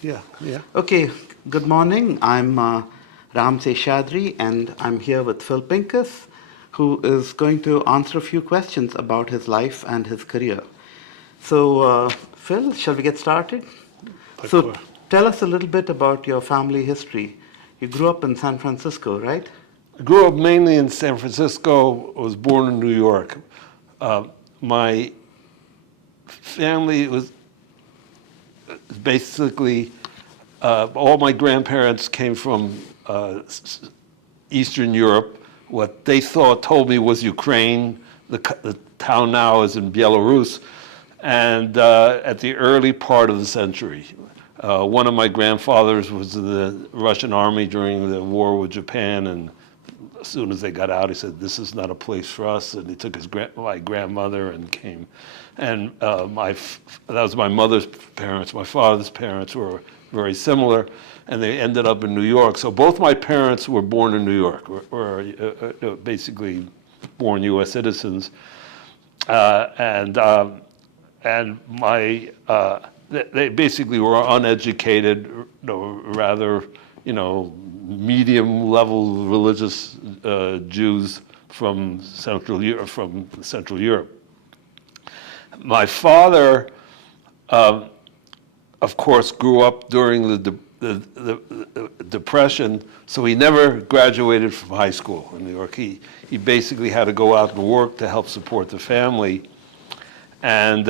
Yeah, yeah. Okay, good morning. I'm Ram Seshadri, and I'm here with Fyl Pincus, who is going to answer a few questions about his life and his career. So, Phil, shall we get started? Of So, course. tell us a little bit about your family history. You grew up in San Francisco, right? I grew up mainly in San Francisco. I was born in New York. My family was basically, all my grandparents came from Eastern Europe. What they told me was Ukraine. The town now is in Belarus. And at the early part of the century, one of my grandfathers was in the Russian army during the war with Japan, and as soon as they got out, he said, "This is not a place for us." And he took my grandmother and came. And that was my mother's parents. My father's parents were very similar, and they ended up in New York. So both my parents were born in New York, were basically born U.S. citizens. And they basically were uneducated, rather, medium-level religious Jews from Central Europe. My father, of course, grew up during the Depression, so he never graduated from high school in New York. He basically had to go out and work to help support the family. And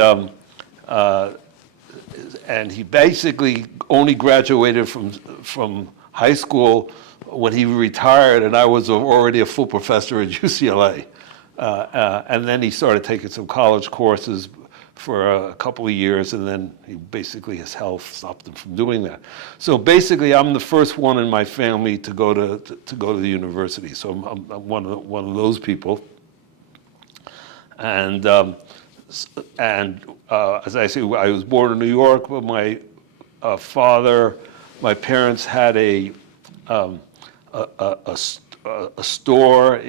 he basically only graduated from high school when he retired, and I was already a full professor at UCLA. And then he started taking some college courses for a couple of years, and then his health stopped him from doing that. So basically, I'm the first one in my family to go to the university. So I'm one of those people. And as I say, I was born in New York, but my parents had a store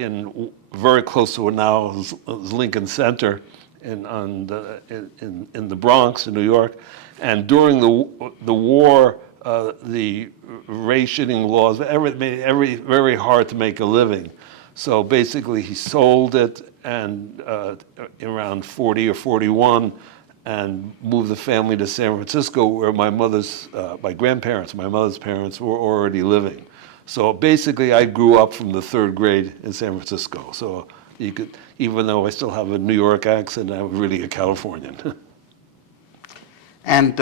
very close to what now is Lincoln Center in the Bronx in New York. And during the war, the rationing laws made it very hard to make a living. So basically, he sold it and around 40 or 41, and moved the family to San Francisco, where my mother's parents were already living. So basically, I grew up from the third grade in San Francisco. So you could, even though I still have a New York accent, I'm really a Californian. And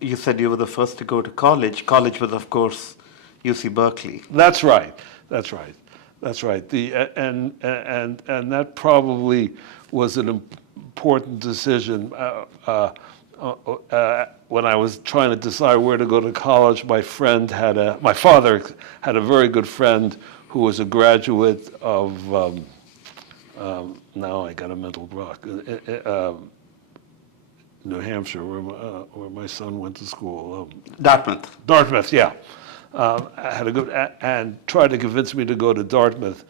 you said you were the first to go to college. College was, of course, UC Berkeley. That's right. That's right. That's right. And that probably was an important decision. When I was trying to decide where to go to college, my father had a very good friend who was a graduate of, now I got a mental block, New Hampshire, where my son went to school. Dartmouth. Dartmouth, yeah. And tried to convince me to go to Dartmouth.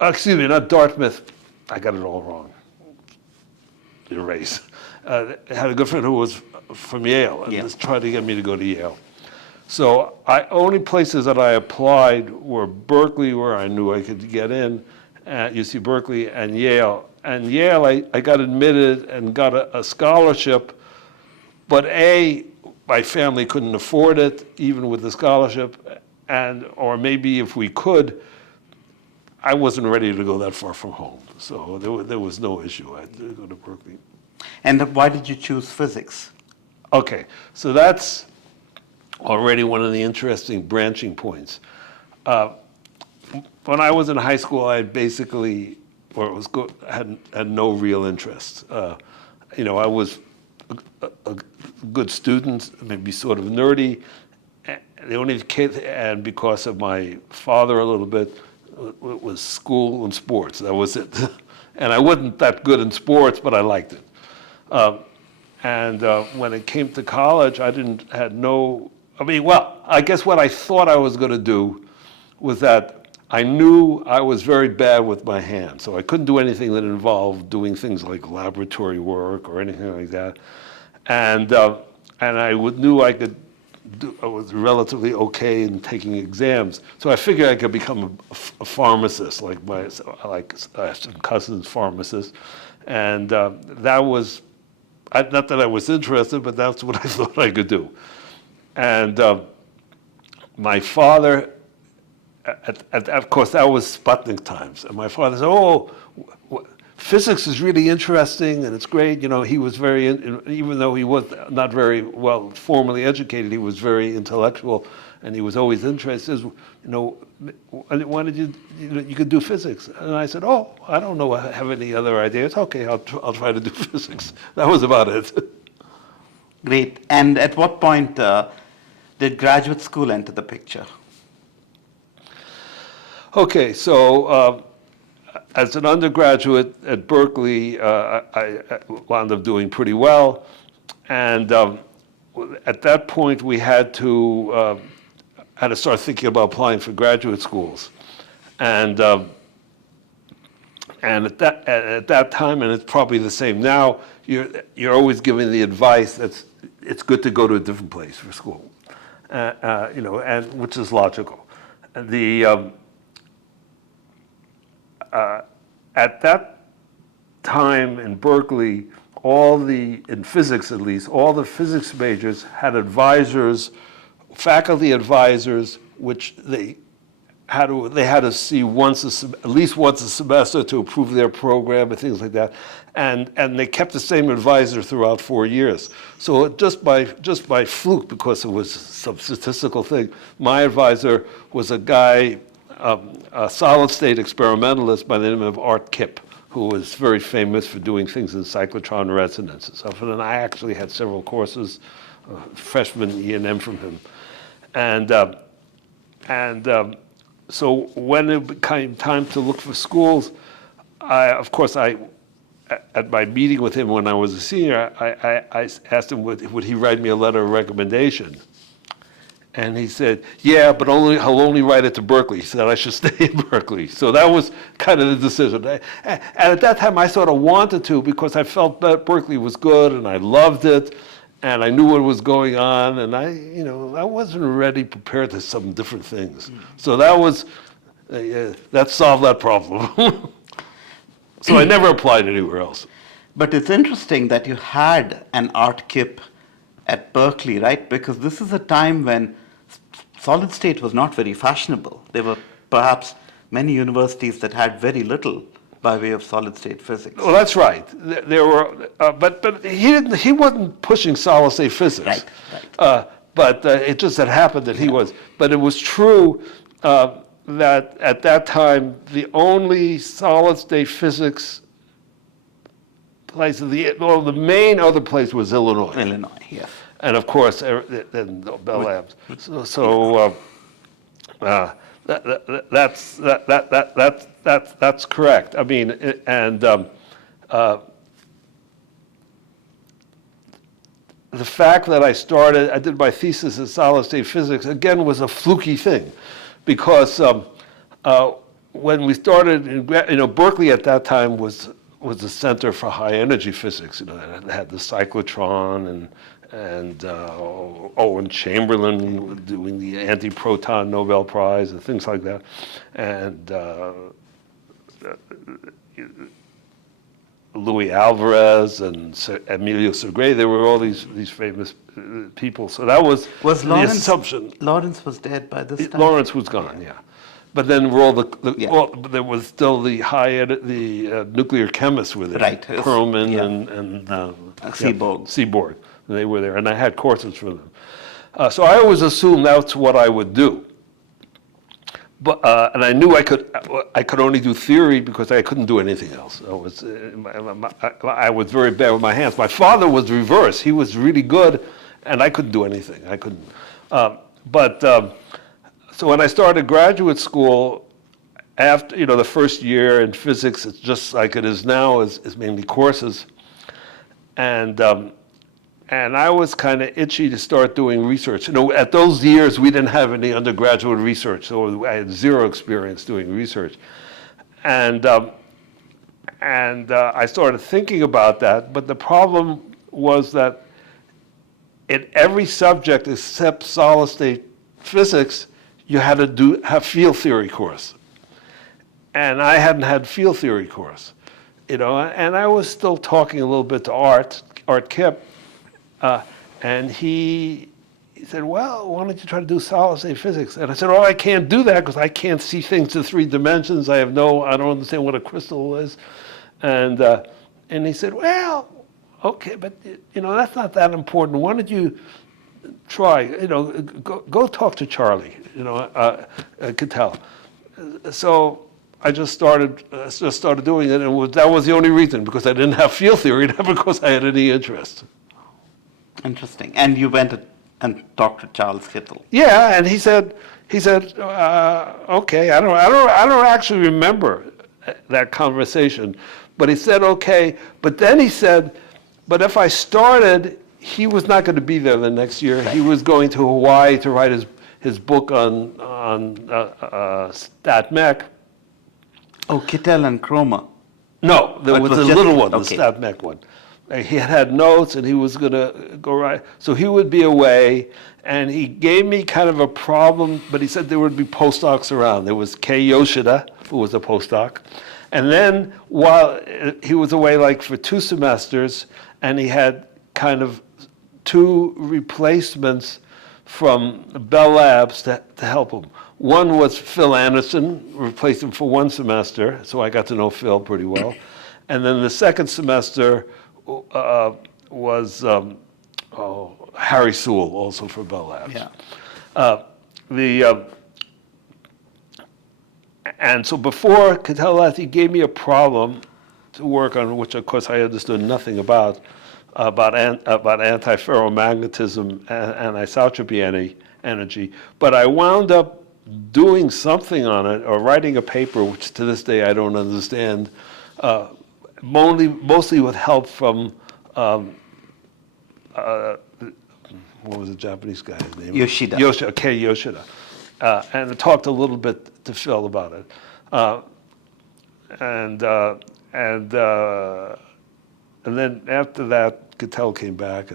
Excuse me, not Dartmouth. I got it all wrong. Erase. Had a good friend who was from Yale, and just tried to get me to go to Yale. So only places that I applied were Berkeley, where I knew I could get in, at UC Berkeley, and Yale. And Yale, I got admitted and got a scholarship, but my family couldn't afford it, even with the scholarship, or maybe if we could, I wasn't ready to go that far from home. So there was no issue. I had to go to Berkeley. And why did you choose physics? Okay, so that's already one of the interesting branching points. When I was in high school, I basically, had no real interest. I was a good student, maybe sort of nerdy. The only kid, and because of my father a little bit, it was school and sports. That was it. And I wasn't that good in sports, but I liked it. When it came to college, I guess what I thought I was going to do was that I knew I was very bad with my hands, so I couldn't do anything that involved doing things like laboratory work or anything like that. And and knew I could I was relatively okay in taking exams. So I figured I could become a pharmacist, like I have some cousins pharmacists. And that was, not that I was interested, but that's what I thought I could do. And my father, of course, that was Sputnik times. And my father said, oh, physics is really interesting and it's great. You know, he was very, even though he was not very well formally educated, he was very intellectual and he was always interested. You know, why did you could do physics? And I said, oh, I don't know, have any other ideas. Okay, I'll try to do physics. That was about it. Great. And at what point did graduate school enter the picture? Okay, so as an undergraduate at Berkeley, I wound up doing pretty well. And at that point, we had to start thinking about applying for graduate schools. And at that time, and it's probably the same now, you're always given the advice that it's good to go to a different place for school, you know, and which is logical. At that time in Berkeley, in physics at least, all the physics majors had advisors, faculty advisors, which they had to see at least once a semester to approve their program and things like that. And they kept the same advisor throughout 4 years. So just by fluke, because it was some statistical thing, my advisor was a guy, a solid-state experimentalist by the name of Art Kipp, who was very famous for doing things in cyclotron resonance and stuff. And then I actually had several courses, freshman E&M from him. So when it became time to look for schools, at my meeting with him when I was a senior, I asked him would he write me a letter of recommendation. And he said, yeah, but he'll only write it to Berkeley. He said I should stay in Berkeley. So that was kind of the decision. And at that time, I sort of wanted to because I felt that Berkeley was good and I loved it and I knew what was going on. And I wasn't already prepared to some different things. So that solved that problem. So I never applied anywhere else. But it's interesting that you had an Art Kipp at Berkeley, right? Because this is a time when solid state was not very fashionable. There were perhaps many universities that had very little by way of solid state physics. Well, that's right. There were, but he wasn't pushing solid state physics. Right. But it just had happened that he was. But it was true that at that time the only solid state physics place, the main other place was Illinois. Illinois, yes. And of course, then Bell Labs. That's correct. I mean, the fact that I did my thesis in solid state physics again was a fluky thing, because when we started, Berkeley at that time was the center for high energy physics. It had the cyclotron and Owen Chamberlain doing the anti-proton Nobel Prize and things like that, and Louis Alvarez and Emilio Segre. There were all these famous people. So that was the assumption. Lawrence was dead by this time? Lawrence was gone, yeah. But then there was still the nuclear chemists with it. Right. Perlman and Seaborg. Seaborg. They were there, and I had courses for them. So I always assumed that's what I would do. But and I knew I could only do theory because I couldn't do anything else. I was very bad with my hands. My father was the reverse. He was really good, and I couldn't do anything. I couldn't. So when I started graduate school, after the first year in physics, it's just like it is now, is mainly courses, and I was kind of itchy to start doing research. At those years, we didn't have any undergraduate research, so I had zero experience doing research. And I started thinking about that, but the problem was that in every subject except solid state physics, you had to have field theory course. And I hadn't had field theory course, and I was still talking a little bit to Art Kipp, and he said, well, why don't you try to do solid state physics? And I said, oh, I can't do that because I can't see things in 3 dimensions. I don't understand what a crystal is. And he said, well, okay, but that's not that important. Why don't you try, go talk to Charlie, Cattell. So I just started doing it, and that was the only reason, because I didn't have field theory, not because I had any interest. Interesting. And you went and talked to Charles Kittel. Yeah, and he said, okay. I don't actually remember that conversation, but he said okay. But then he said, but if I started, he was not going to be there the next year. Right. He was going to Hawaii to write his book on stat mech. Oh, Kittel and Chroma. No, there was a little one, the okay. stat mech one. He had notes, and he was going to go write. So he would be away, and he gave me kind of a problem, but he said there would be postdocs around. There was Kei Yoshida, who was a postdoc. And then while he was away like for 2 semesters, and he had kind of 2 replacements from Bell Labs to help him. One was Phil Anderson, replaced him for 1 semester, so I got to know Phil pretty well. And then the second semester was Harry Sewell, also for Bell Labs. Yeah. And so before Cattell left, he gave me a problem to work on, which of course I understood nothing about antiferromagnetism and anisotropy energy. But I wound up doing something on it, or writing a paper, which to this day I don't understand, mostly with help from, what was the Japanese guy's name? Yoshida. Kei Yoshida. And I talked a little bit to Phil about it. And then after that, Cattell came back.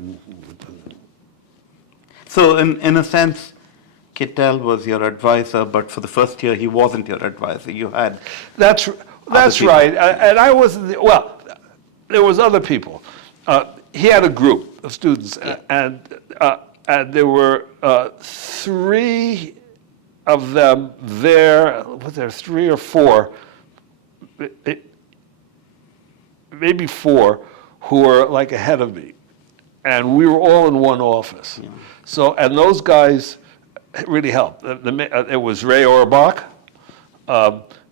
So in a sense, Cattell was your advisor, but for the first year, he wasn't your advisor. You had... That's right. And I wasn't, there was other people. He had a group of students, and there were 3 of them there. Was there 3 or 4? Maybe 4, who were like ahead of me, and we were all in one office. Yeah. So, and those guys really helped. It was Ray Orbach.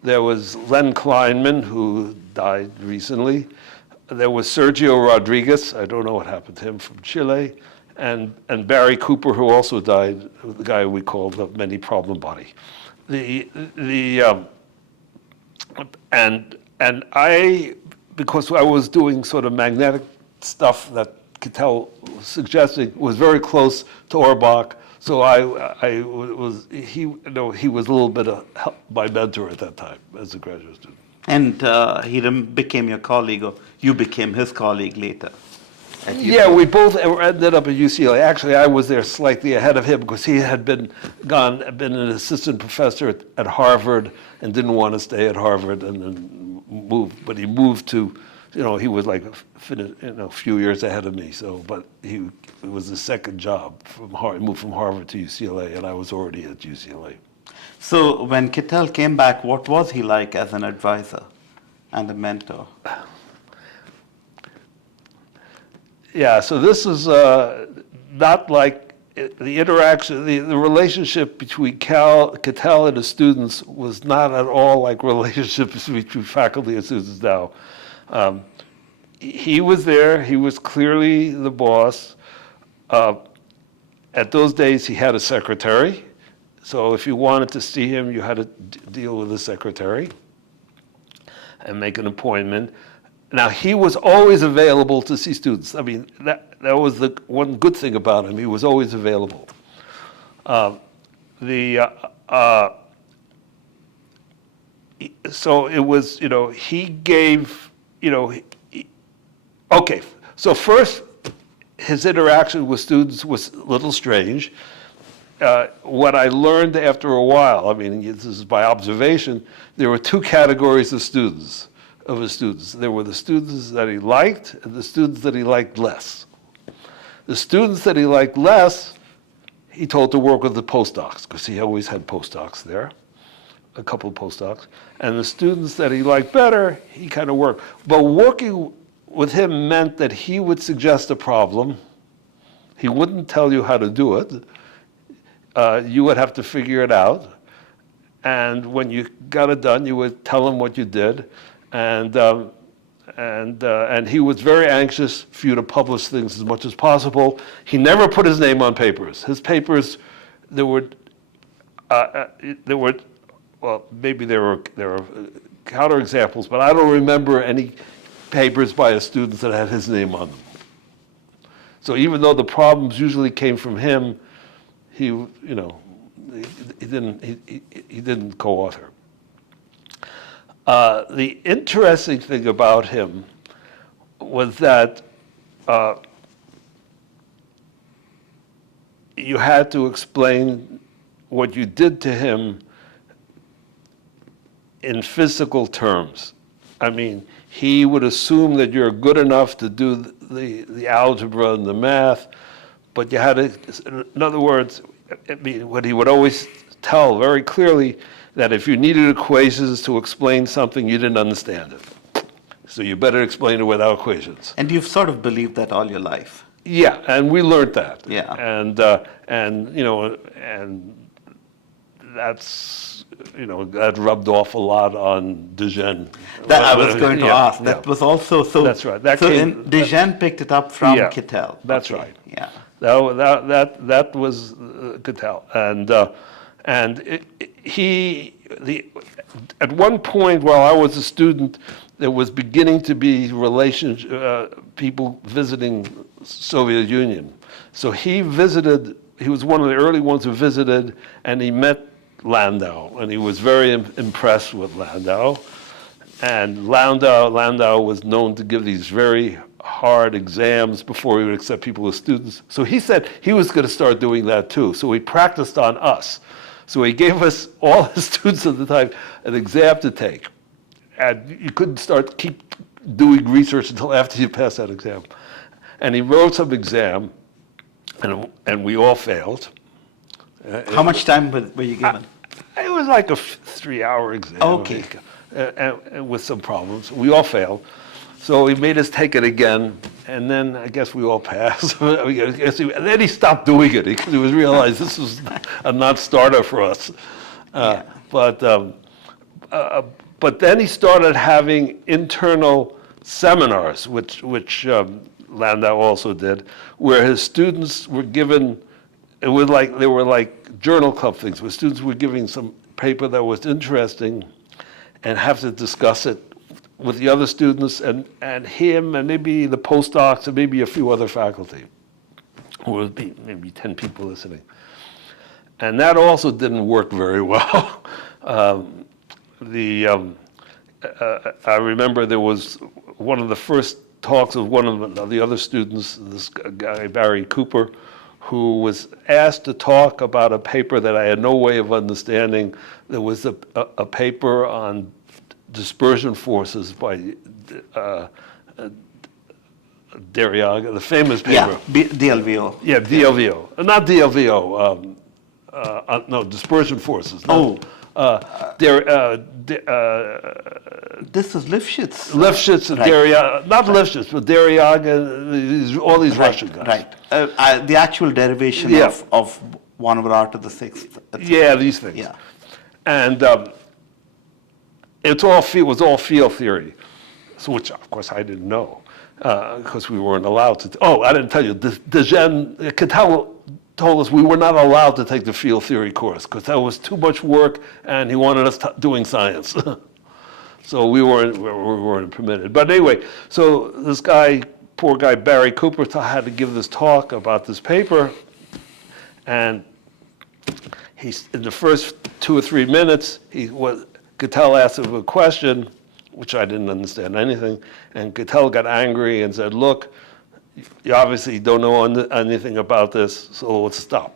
There was Len Kleinman, who died recently. There was Sergio Rodriguez. I don't know what happened to him, from Chile. And Barry Cooper, who also died, the guy we called the many problem body. And I, because I was doing sort of magnetic stuff that Cattell was suggesting, was very close to Orbach. So he was a little bit of my mentor at that time as a graduate student. And he became your colleague, or you became his colleague later? Yeah, we both ended up at UCLA. Actually, I was there slightly ahead of him, because he had been an assistant professor at Harvard and didn't want to stay at Harvard, and then moved. But he moved to, he was like a few years ahead of me. So, but it was his second job he moved from Harvard to UCLA, and I was already at UCLA. So when Cattell came back, what was he like as an advisor and a mentor? Yeah, so this is not like the interaction, the relationship between Cattell and his students was not at all like relationships between faculty and students now. He was there, he was clearly the boss. At those days, he had a secretary. So if you wanted to see him, you had to deal with the secretary and make an appointment. Now, he was always available to see students. I mean, that was the one good thing about him. He was always available. So it was, he gave, okay. So first, his interaction with students was a little strange. What I learned after a while, I mean, this is by observation, there were two categories of students, There were the students that he liked and the students that he liked less. The students that he liked less, he told to work with the postdocs, because he always had postdocs there, a couple of postdocs. And the students that he liked better, he kind of worked. But working with him meant that he would suggest a problem. He wouldn't tell you how to do it. You would have to figure it out. And when you got it done, you would tell him what you did. And he was very anxious for you to publish things as much as possible. He never put his name on papers. His papers, well, maybe there were counterexamples, but I don't remember any papers by a student that had his name on them. So even though the problems usually came from him, he didn't co-author. The interesting thing about him was that you had to explain what you did to him in physical terms. I mean, he would assume that you're good enough to do the algebra and the math, but you had to, in other words, I mean, what he would always tell very clearly, that if you needed equations to explain something, you didn't understand it. So you better explain it without equations. And you've sort of believed that all your life. Yeah, and we learned that. Yeah. And that's, that rubbed off a lot on Dijon. That I was going to ask. That was also so. That's right. Dijon picked it up from Kittel. That's okay. right. Yeah. That was Kittel, at one point while I was a student, there was beginning to be people visiting Soviet Union. So he was one of the early ones who visited, and he met Landau, and he was very impressed with Landau. And Landau was known to give these very hard exams before he would accept people as students. So he said he was going to start doing that too. So he practiced on us. So he gave us, all his students at the time, an exam to take. And you couldn't keep doing research until after you passed that exam. And he wrote some exam, and we all failed. How much time were you given? It was like a 3-hour exam. Okay. And with some problems. We all failed. So he made us take it again, and then I guess we all passed. And then he stopped doing it because he realized this was a non-starter for us. But then he started having internal seminars, which Landau also did, where his students were given. They were like journal club things, where students were giving some paper that was interesting, and have to discuss it with the other students and him and maybe the postdocs and maybe a few other faculty. Or would be maybe 10 people listening. And that also didn't work very well. I remember there was one of the first talks of one of the other students, this guy, Barry Cooper, who was asked to talk about a paper that I had no way of understanding. There was a paper on dispersion forces by Derrida, the famous paper. Yeah, DLVO. Yeah, DLVO. Not DLVO. No, dispersion forces. Oh. This is Lifshitz. Lifshitz and right. Derrida, not Lifshitz, but Derrida, all these Russian guys. Right. The actual derivation of 1 over r to the 6th. Yeah, these things. Yeah. And it was all field theory, so which of course I didn't know because we weren't allowed to. I didn't tell you. Kittel told us we were not allowed to take the field theory course because that was too much work, and he wanted us doing science. So we weren't permitted. But anyway, so this guy, poor guy Barry Cooper, had to give this talk about this paper, and in the first 2 or 3 minutes, Kittel asked him a question, which I didn't understand anything, and Kittel got angry and said, "Look, you obviously don't know anything about this, so let's stop.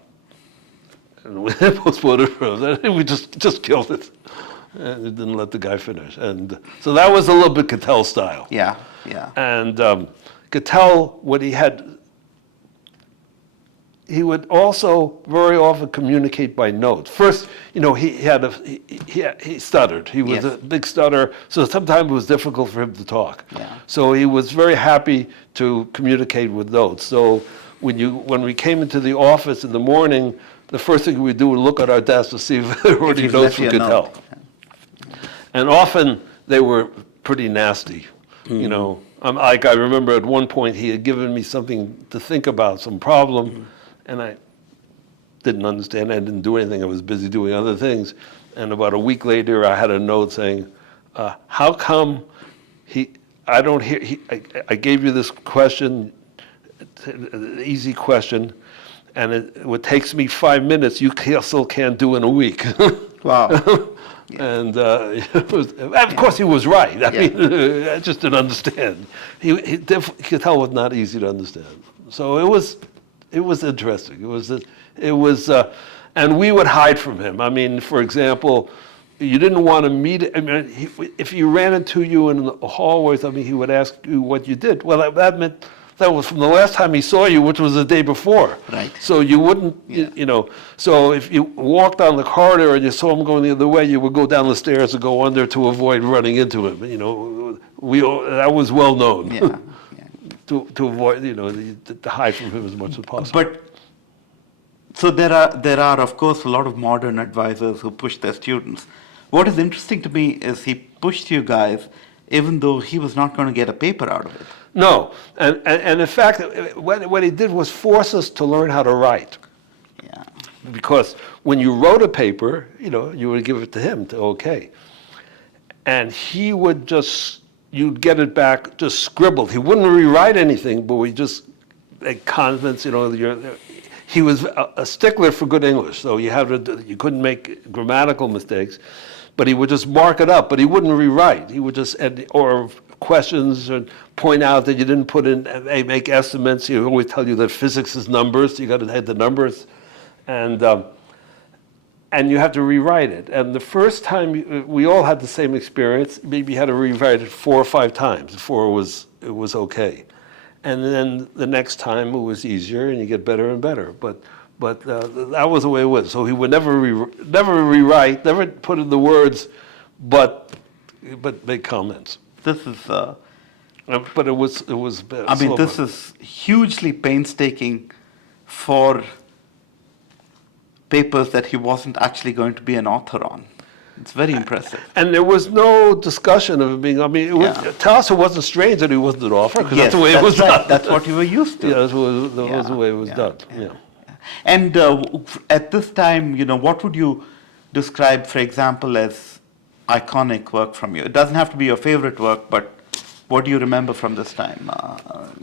And we postponed it for that. We just killed it. And it didn't let the guy finish. And so that was a little bit Cattell style. Yeah, yeah. And Cattell, what he would also very often communicate by notes. First, he stuttered. He was Yes. a big stutterer, so sometimes it was difficult for him to talk. Yeah. So he was very happy to communicate with notes. So when we came into the office in the morning, the first thing we'd do was look at our desk to see if there were any he's notes left you we a could note. tell. And often they were pretty nasty. Like I remember at one point he had given me something to think about, some problem, and I didn't understand. I didn't do anything. I was busy doing other things. And about a week later, I had a note saying, "How come I don't hear? I gave you this question, an easy question, and it takes me 5 minutes. You still can't do in a week." Wow. And of course he was right. I mean, I just didn't understand. He Cattell was not easy to understand. So it was interesting. It was, and we would hide from him. I mean, for example, you didn't want to meet. I mean, if he ran into you in the hallways, I mean, he would ask you what you did. Well, that meant that was from the last time he saw you, which was the day before. Right. So you wouldn't, So if you walked down the corridor and you saw him going the other way, you would go down the stairs and go under to avoid running into him. That was well known. Yeah. to avoid, to hide from him as much as possible. But so there are of course a lot of modern advisors who push their students. What is interesting to me is he pushed you guys even though he was not going to get a paper out of it. No, and in fact, what he did was force us to learn how to write. Yeah. Because when you wrote a paper, you would give it to him to okay. And he would you'd get it back just scribbled. He wouldn't rewrite anything, but we just, like comments, he was a stickler for good English, so you couldn't make grammatical mistakes, but he would just mark it up, but he wouldn't rewrite. He would just, or questions, and point out that you didn't put in, make estimates. He would always tell you that physics is numbers, you got to have the numbers, and you have to rewrite it. And the first time, we all had the same experience, maybe you had to rewrite it 4 or 5 times before it was okay. And then the next time it was easier, and you get better and better. But that was the way it was. So he would never rewrite, never put in the words, but make comments. This is. But it was. I mean, this is hugely painstaking for papers that he wasn't actually going to be an author on. It's very impressive. And there was no discussion of it being. I mean, to us it wasn't strange that he wasn't an author, because that's the way it was done. That's what you were used to. Yeah, that was the way it was done. Yeah. And at this time, what would you describe, for example, as iconic work from you? It doesn't have to be your favorite work, but what do you remember from this time?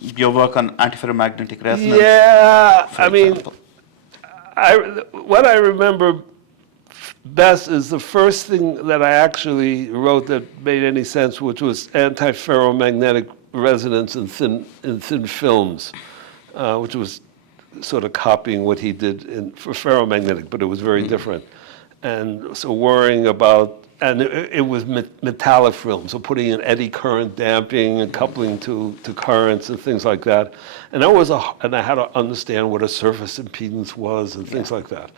Your work on antiferromagnetic resonance. Yeah, I mean, what I remember best is the first thing that I actually wrote that made any sense, which was antiferromagnetic resonance in thin films, which was sort of copying what he did for ferromagnetic, but it was very different. And so worrying about, and it was metallic film, so putting in eddy current damping and coupling to currents and things like that. And and I had to understand what a surface impedance was and things like that.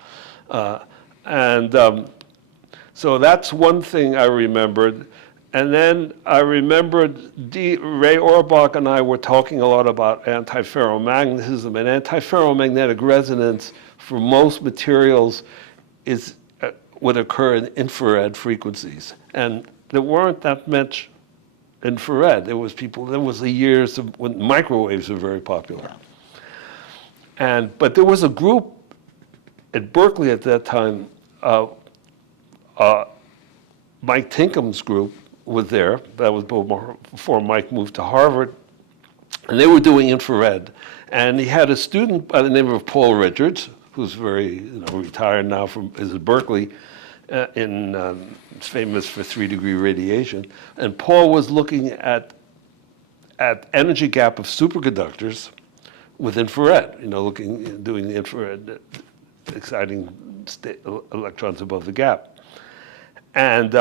So that's one thing I remembered. And then I remembered Ray Orbach and I were talking a lot about antiferromagnetism, and antiferromagnetic resonance for most materials would occur in infrared frequencies. And there weren't that much infrared. There was the years when microwaves were very popular. But there was a group at Berkeley at that time, Mike Tinkham's group was there. That was before Mike moved to Harvard. And they were doing infrared. And he had a student by the name of Paul Richards, who's very retired now is at Berkeley, famous for 3-degree radiation. And Paul was looking at energy gap of superconductors with infrared, doing the infrared, exciting electrons above the gap. And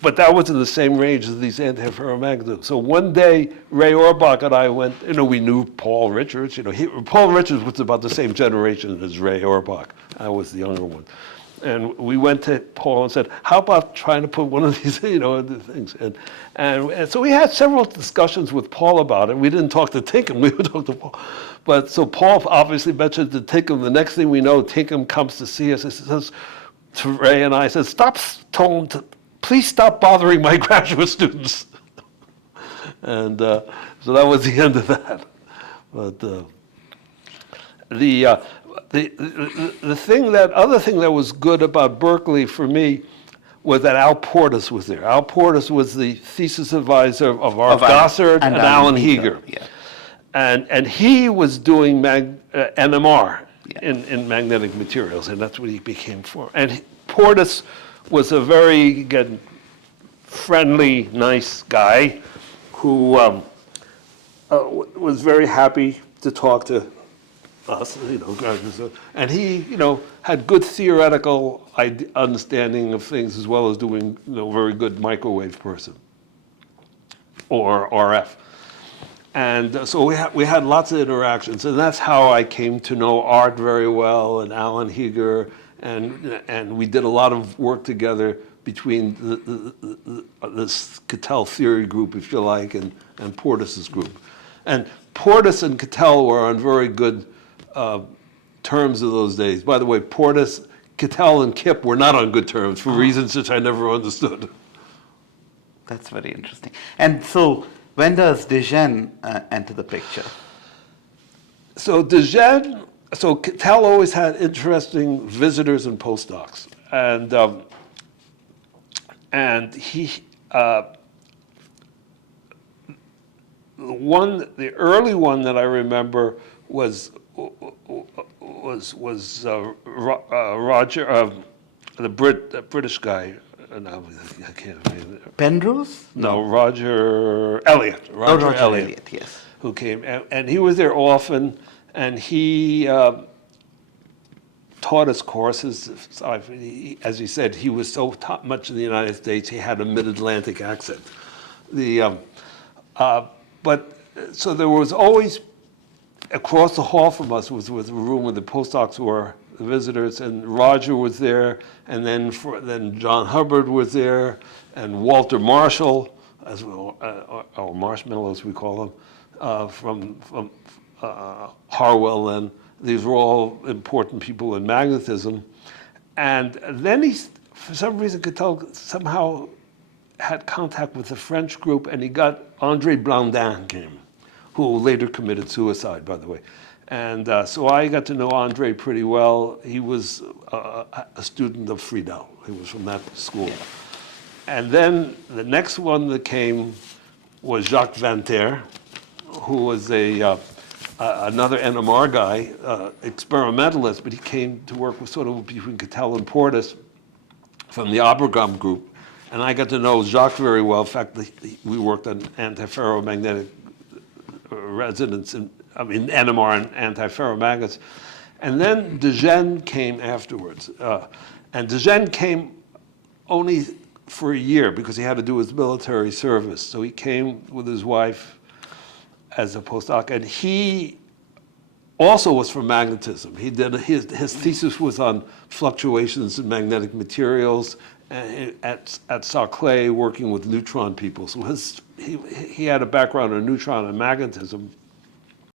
but that was in the same range as these antiferromagnetisms. So one day, Ray Orbach and I went, we knew Paul Richards. Paul Richards was about the same generation as Ray Orbach. I was the younger one. And we went to Paul and said, how about trying to put one of these, things? And so we had several discussions with Paul about it. We didn't talk to Tinkham, we would talk to Paul. But so Paul obviously mentioned to Tinkham. The next thing we know, Tinkham comes to see us and says to Ray and I, says, please stop bothering my graduate students. And so that was the end of that. But the other thing that was good about Berkeley for me was that Al Portas was there. Al Portas was the thesis advisor of Art Gossard and Alan Heeger. Yeah. And he was doing NMR in magnetic materials, and that's what he became for. And Portas was a very, again, friendly, nice guy who was very happy to talk to us, and he, had good theoretical understanding of things as well as doing, very good microwave person or RF. And so we had lots of interactions, and that's how I came to know Art very well and Alan Heeger, and we did a lot of work together between this Cattell theory group, if you like, and Portas's group. And Portas and Cattell were on very good terms of those days. By the way, Portas, Cattell, and Kip were not on good terms for reasons which I never understood. That's very interesting. And so, when does De Gennes enter the picture? So Cattell always had interesting visitors and postdocs, and he the early one that I remember was Roger, the British guy. No, I can't remember. Penrose? No, Roger Elliott. Roger Elliott, yes. Who came, and he was there often, and he taught us courses. As he said, he was so much in the United States, he had a mid-Atlantic accent. But so there was always, across the hall from us was a room where the postdocs were, the visitors, and Roger was there, and then John Hubbard was there, and Walter Marshall, as well, or Marshmallow as we call him, from Harwell. Then these were all important people in magnetism, and then he, for some reason, Cattell somehow had contact with the French group, and he got André Blandin came, who later committed suicide, by the way. And so I got to know André pretty well. He was a student of Friedel. He was from that school. Yeah. And then the next one that came was Jacques Venter, who was another NMR guy, experimentalist, but he came to work with sort of between Cattell and Portas from the Abergam group. And I got to know Jacques very well. In fact, we worked on antiferromagnetic resonance, NMR and antiferromagnets. And then De Gennes came afterwards. And De Gennes came only for a year because he had to do his military service. So he came with his wife as a postdoc, and he also was from magnetism. He did his thesis was on fluctuations in magnetic materials at Saclay, working with neutron people. So he had a background in neutron and magnetism